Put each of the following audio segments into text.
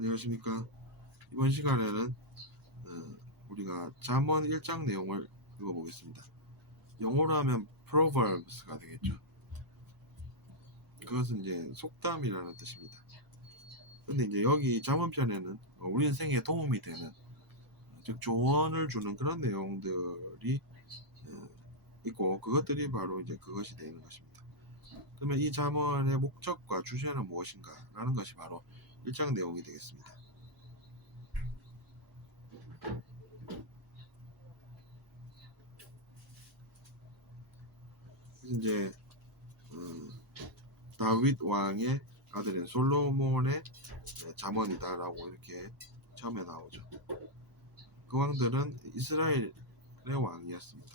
안녕하십니까. 이번 시간에는 우리가 잠언 1장 내용을 읽어보겠습니다. 영어로 하면 Proverbs가 되겠죠. 그것은 이제 속담이라는 뜻입니다. 근데 이제 여기 잠언편에는 우리 인생에 도움이 되는, 즉 조언을 주는 그런 내용들이 있고, 그것들이 바로 이제 그것이 되는 것입니다. 그러면 이 잠언의 목적과 주제는 무엇인가 라는 것이 바로 1장 내용이 되겠습니다. 이제 다윗 왕의 아들인 솔로몬의 잠언이다라고 이렇게 처음에 나오죠. 그 왕들은 이스라엘의 왕이었습니다.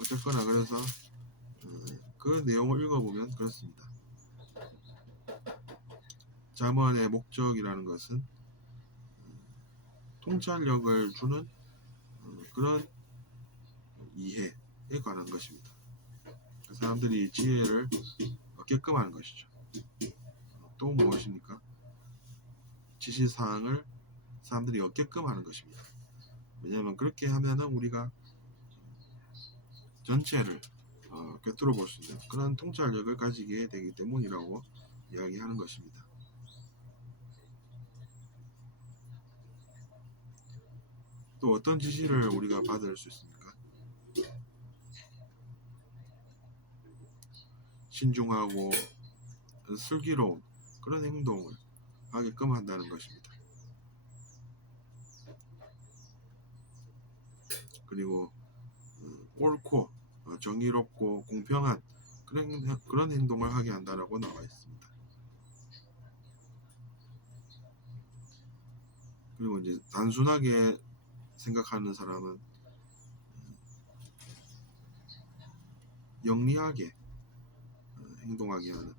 어쨌거나 그래서 그 내용을 읽어보면 그렇습니다. 잠언의 목적이라는 것은 통찰력을 주는 그런 이해에 관한 것입니다. 사람들이 지혜를 얻게끔 하는 것이죠. 또 무엇입니까? 지시사항을 사람들이 얻게끔 하는 것입니다. 왜냐하면 그렇게 하면은 우리가 전체를 꿰뚫어 볼 수 있는 그런 통찰력을 가지게 되기 때문이라고 이야기하는 것입니다. 또 어떤 지시를 우리가 받을 수 있습니까? 신중하고 슬기로운 그런 행동을 하게끔 한다는 것입니다. 그리고 옳고 정의롭고 공평한 그런 행동을 하게 한다라고 나와 있습니다. 그리고 이제 단순하게 생각하는 사람은 영리하게 행동하게 하는,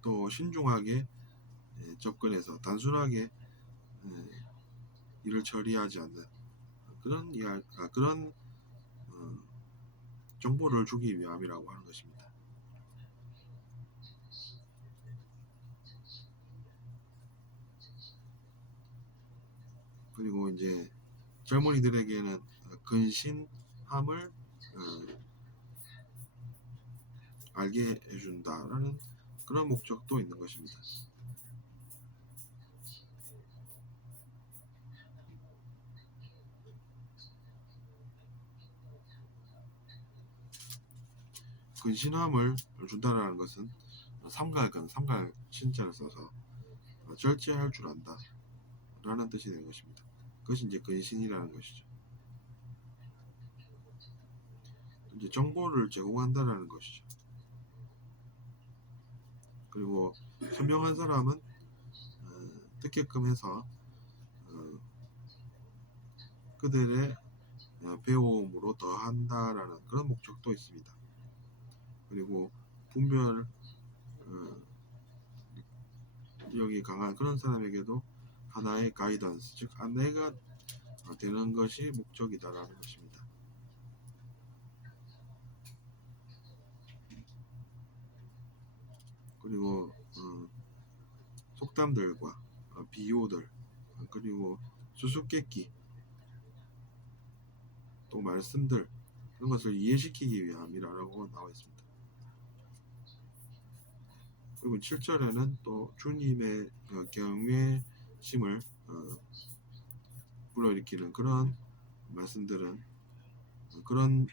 또 신중하게 접근해서 단순하게 일을 처리하지 않는 그런 정보를 주기 위함이라고 하는 것입니다. 그리고 이제 젊은이들에게는 근신함을 알게 해준다라는 그런 목적도 있는 것입니다. 근신함을 준다라는 것은 삼갈 신자를 써서 절제할 줄 안다 라는 뜻이 되는 것입니다. 그것이 이제 근신이라는 것이죠. 이제 정보를 제공한다라는 것이죠. 그리고 현명한 사람은 듣게끔 해서 그들의 배움으로 더한다라는 그런 목적도 있습니다. 그리고 분별 여기 강한 그런 사람에게도 하나의 가이던스, 즉 안내가 되는 것이 목적이다라는 것입니다. 그리고 속담들과 비유들, 그리고 수수께끼, 또 말씀들, 그런 것을 이해시키기 위함이라고 나와 있습니다. 그리고 7절에는 또 주님의 경외심을 불러일으키는 그런 말씀들은, 그런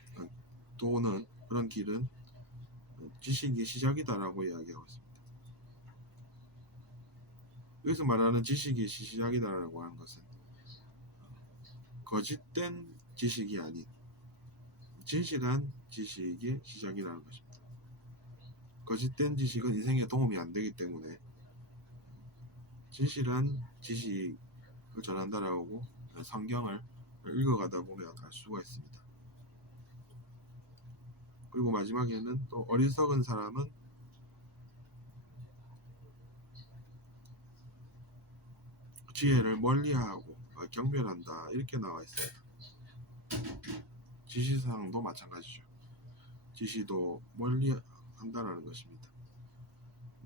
도는, 그런 길은 지식의 시작이다라고 이야기하고 있습니다. 여기서 말하는 지식의 시작이다라고 하는 것은 거짓된 지식이 아닌 진실한 지식의 시작이라는 것입니다. 거짓된 지식은 인생에 도움이 안 되기 때문에 진실한 지식을 전한다라고 성경을 읽어가다 보면 알 수가 있습니다. 그리고 마지막에는 또 어리석은 사람은 지혜를 멀리하고 경멸한다 이렇게 나와 있습니다. 지시사항도 마찬가지죠. 지시도 멀리 한다라는 것입니다.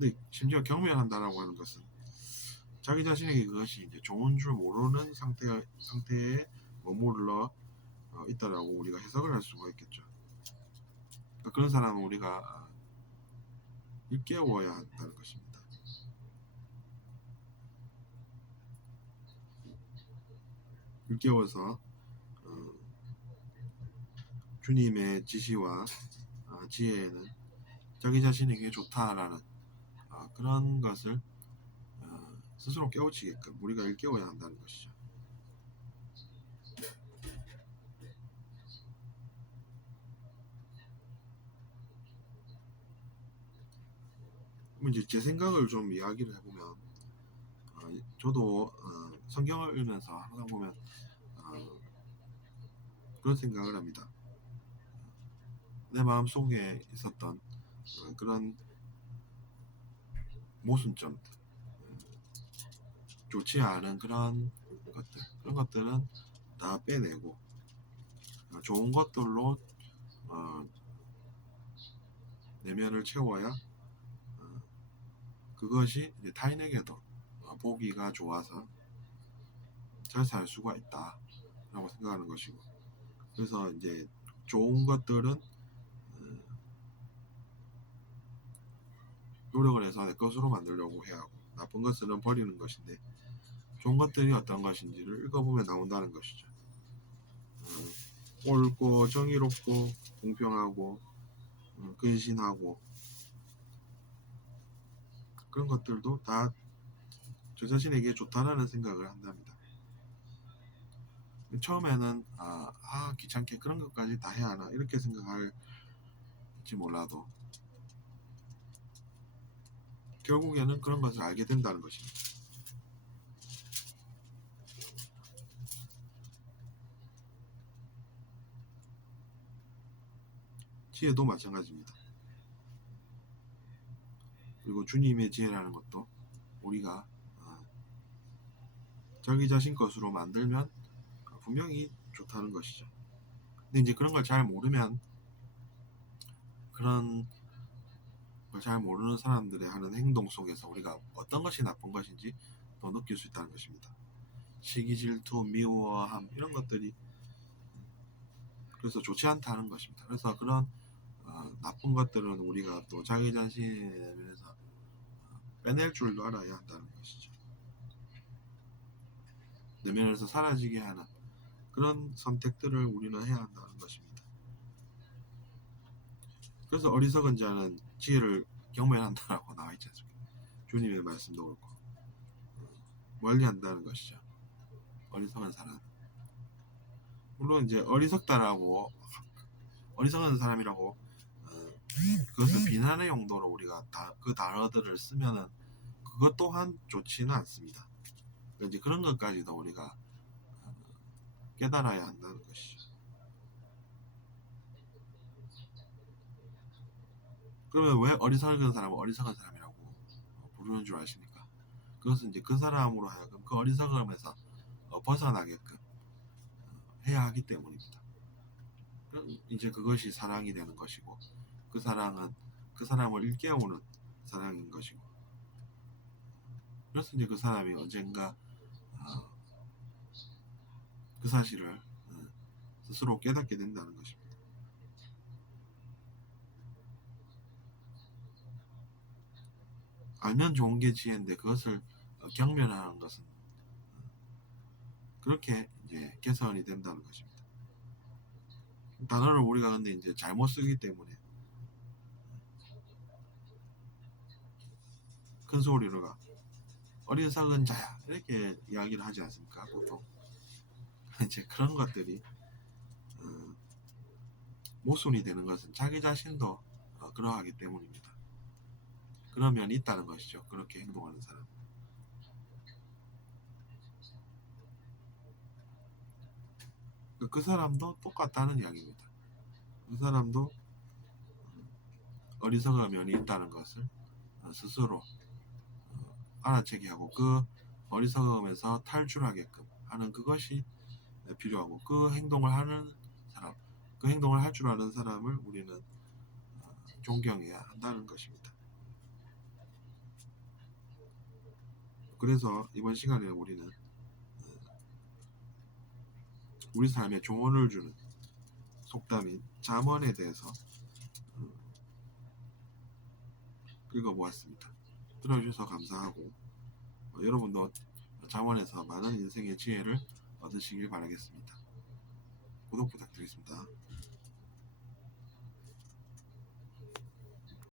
근데 심지어 경멸한다라고 하는 것은 자기 자신에게 그것이 이제 좋은 줄 모르는 상태에 머물러 있다라고 우리가 해석을 할 수가 있겠죠. 그러니까 그런 사람은 우리가 일깨워야 한다는 것입니다. 일깨워서 주님의 지시와 지혜에는 자기 자신에게 좋다라는 그런 것을 스스로 깨우치게끔 우리가 일깨워야 한다는 것이죠. 그럼 이제 제 생각을 좀 이야기를 해보면 저도 성경을 읽으면서 항상 보면 그런 생각을 합니다. 내 마음속에 있었던 그런 모순점, 좋지 않은 그런 것들은 다 빼내고 좋은 것들로 내면을 채워야 그것이 이제 타인에게도 보기가 좋아서 잘 살 수가 있다라고 생각하는 것이고, 그래서 이제 좋은 것들은 노력을 해서 내 것으로 만들려고 해야 하고, 나쁜 것들은 버리는 것인데 좋은 것들이 어떤 것인지를 읽어보면 나온다는 것이죠. 옳고 정의롭고 공평하고 근신하고 그런 것들도 다 저 자신에게 좋다라는 생각을 한답니다. 처음에는 귀찮게 그런 것까지 다 해야 하나 이렇게 생각할지 몰라도 결국에는 그런 것을 알게 된다는 것입니다. 지혜도 마찬가지입니다. 그리고 주님의 지혜라는 것도 우리가 자기 자신 것으로 만들면 분명히 좋다는 것이죠. 근데 이제 그런 걸 잘 모르면, 그런 걸 잘 모르는 사람들의 하는 행동 속에서 우리가 어떤 것이 나쁜 것인지 더 느낄 수 있다는 것입니다. 시기, 질투, 미워함 이런 것들이 그래서 좋지 않다는 것입니다. 그래서 그런 나쁜 것들은 우리가 또 자기 자신에 대해서 빼낼 줄도 알아야 한다는 것이죠. 내면에서 사라지게 하는 그런 선택들을 우리는 해야 한다는 것입니다. 그래서 어리석은 자는 지혜를 경멸한다라고 나와 있지 않습니까? 주님의 말씀도 그렇고 멀리한다는 것이죠. 어리석은 사람. 물론 이제 어리석은 사람이라고 그것을 비난의 용도로 우리가 그 단어들을 쓰면은 그것 또한 좋지는 않습니다. 그러니까 이제 그런 것까지도 우리가 깨달아야 한다는 것이죠. 그러면 왜 어리석은 사람을 어리석은 사람이라고 부르는 줄 아십니까? 그것은 이제 그 사람으로 하여금 그 어리석음에서 벗어나게끔 해야 하기 때문입니다. 그럼 이제 그것이 사랑이 되는 것이고, 그 사랑은 그 사람을 일깨우는 사랑인 것이고, 그래서 이제 그 사람이 언젠가 그 사실을 스스로 깨닫게 된다는 것입니다. 알면 좋은 게 지혜인데 그것을 경멸하는 것은 그렇게 이제 개선이 된다는 것입니다. 단어를 우리가 근데 이제 잘못 쓰기 때문에 큰 소리로가 어리석은 자야 이렇게 이야기를 하지 않습니까? 보통 이제 그런 것들이 모순이 되는 것은 자기 자신도 그러하기 때문입니다. 그런 면이 있다는 것이죠. 그렇게 행동하는 사람. 그 사람도 똑같다는 이야기입니다. 그 사람도 어리석은 면이 있다는 것을 스스로 알아채게 하고 그 어리석음에서 탈출하게끔 하는 그것이 필요하고, 그 행동을 하는 사람, 그 행동을 할 줄 아는 사람을 우리는 존경해야 한다는 것입니다. 그래서 이번 시간에 우리는 우리 삶에 조언을 주는 속담인 잠언에 대해서 읽어보았습니다. 들어주셔서 감사하고 여러분도 잠언에서 많은 인생의 지혜를 얻으시길 바라겠습니다. 구독 부탁드리겠습니다.